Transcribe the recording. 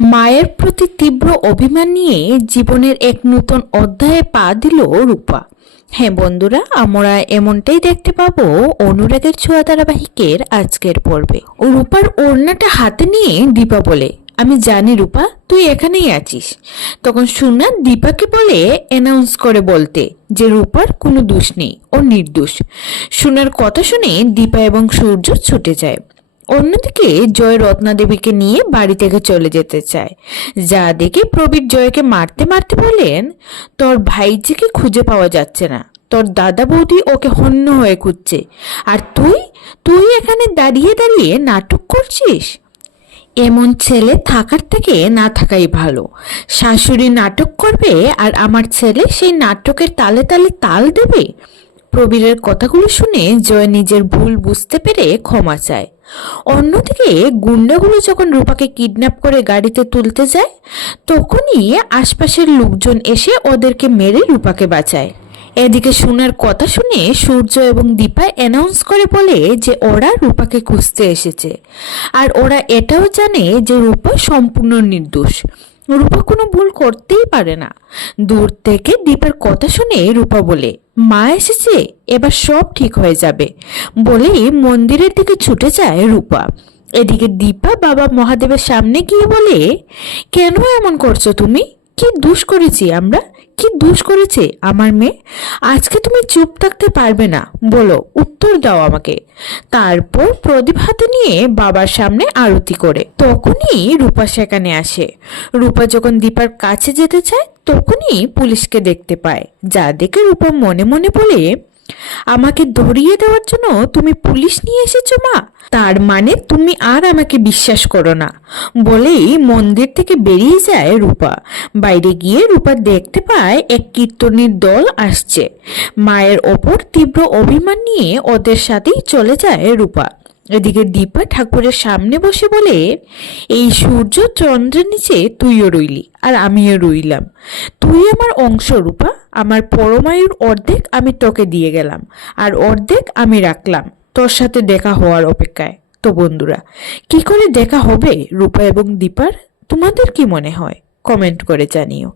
মায়ের প্রতি তীব্র অভিমান নিয়ে জীবনের এক নতুন অধ্যায়ে পা দিল রূপা। হ্যাঁ বন্ধুরা, আমরা এমনটাই দেখতে পাবো অনুরাগের ছোঁয়া ধারাবাহিকের আজকের পর্বে। রূপার ওড়নাটা হাতে নিয়ে দীপা বলে, আমি জানি রূপা তুই এখানেই আছিস। তখন সুনা দীপাকে বলে অ্যানাউন্স করে বলতে যে রূপার কোনো দোষ নেই, ও নির্দোষ। সুনার কথা শুনে দীপা এবং সূর্য ছুটে যায়। অন্যদিকে জয় রত্নাদেবীকে নিয়ে বাড়ি থেকে চলে যেতে চায়, যা দেখে প্রবীর জয়কে মারতে মারতে বলেন, তোর ভাইজিকে খুঁজে পাওয়া যাচ্ছে না, তোর দাদা বৌদি ওকে হন্য হয়ে খুঁজছে, আর তুই তুই এখানে দাঁড়িয়ে দাঁড়িয়ে নাটক করছিস। এমন ছেলে থাকার থেকে না থাকাই ভালো। শাশুড়ি নাটক করবে আর আমার ছেলে সেই নাটকের তালে তালে তাল দেবে। প্রবীরের কথাগুলো শুনে জয় নিজের ভুল বুঝতে পেরে ক্ষমা চায়। অন্যদিকে গুন্ডাগুলো যখন রূপাকে কিডন্যাপ করে গাড়িতে তুলতে যায়, তখনই আশপাশের লোকজন এসে ওদেরকে মেরে রূপাকে বাঁচায়। এদিকে সুনার কথা শুনে সূর্য এবং দীপা অ্যানাউন্স করে বলে যে ওরা রূপাকে খুঁজতে এসেছে, আর ওরা এটাও জানে যে রূপা সম্পূর্ণ নির্দোষ। রূপা কোনো ভুল করতেই পারে না। দূর থেকে দীপার কথা শুনে রূপা বলে, মা এসেছে, এবার সব ঠিক হয়ে যাবে বলেই মন্দিরের দিকে ছুটে যায় রূপা। এদিকে দীপা বাবা মহাদেবের সামনে গিয়ে বলে, কেন এমন করছো তুমি? কি দোষ করেছি আমরা? কি দোষ করেছে আমার মেয়ে? আজকে তুমি চুপ থাকতে পারবে না, বলো, উত্তর দাও আমাকে। তারপর প্রদীপ হাতে নিয়ে বাবার সামনে আরতি করে। তখনই রূপা সেখানে আসে। রূপা যখন দীপার কাছে যেতে চায়, তখনই পুলিশকে দেখতে পায়, যা দেখে রূপা মনে মনে বলে, আমাকে ধরিয়ে দেওয়ার জন্য তুমি পুলিশ নিয়ে এসেছো মা? তার মানে তুমি আর আমাকে বিশ্বাস করো না, বলেই মন্দির থেকে বেরিয়ে যায় রূপা। বাইরে গিয়ে রূপা দেখতে পায় এক কীর্তনীর দল আসছে। মায়ের ওপর তীব্র অভিমান নিয়ে ওদের সাথেই চলে যায় রূপা। এদিকে দীপা ঠাকুরের সামনে বসে বলে, এই সূর্য চন্দ্রের নিচে তুইও রইলি আর আমিও রইলাম। তুই আমার অংশ রূপা, আমার পরমায়ুর অর্ধেক আমি তোকে দিয়ে গেলাম, আর অর্ধেক আমি রাখলাম তোর সাথে দেখা হওয়ার অপেক্ষায়। তো বন্ধুরা, কি করে দেখা হবে রূপা এবং দীপার? তোমাদের কি মনে হয়? কমেন্ট করে জানিও।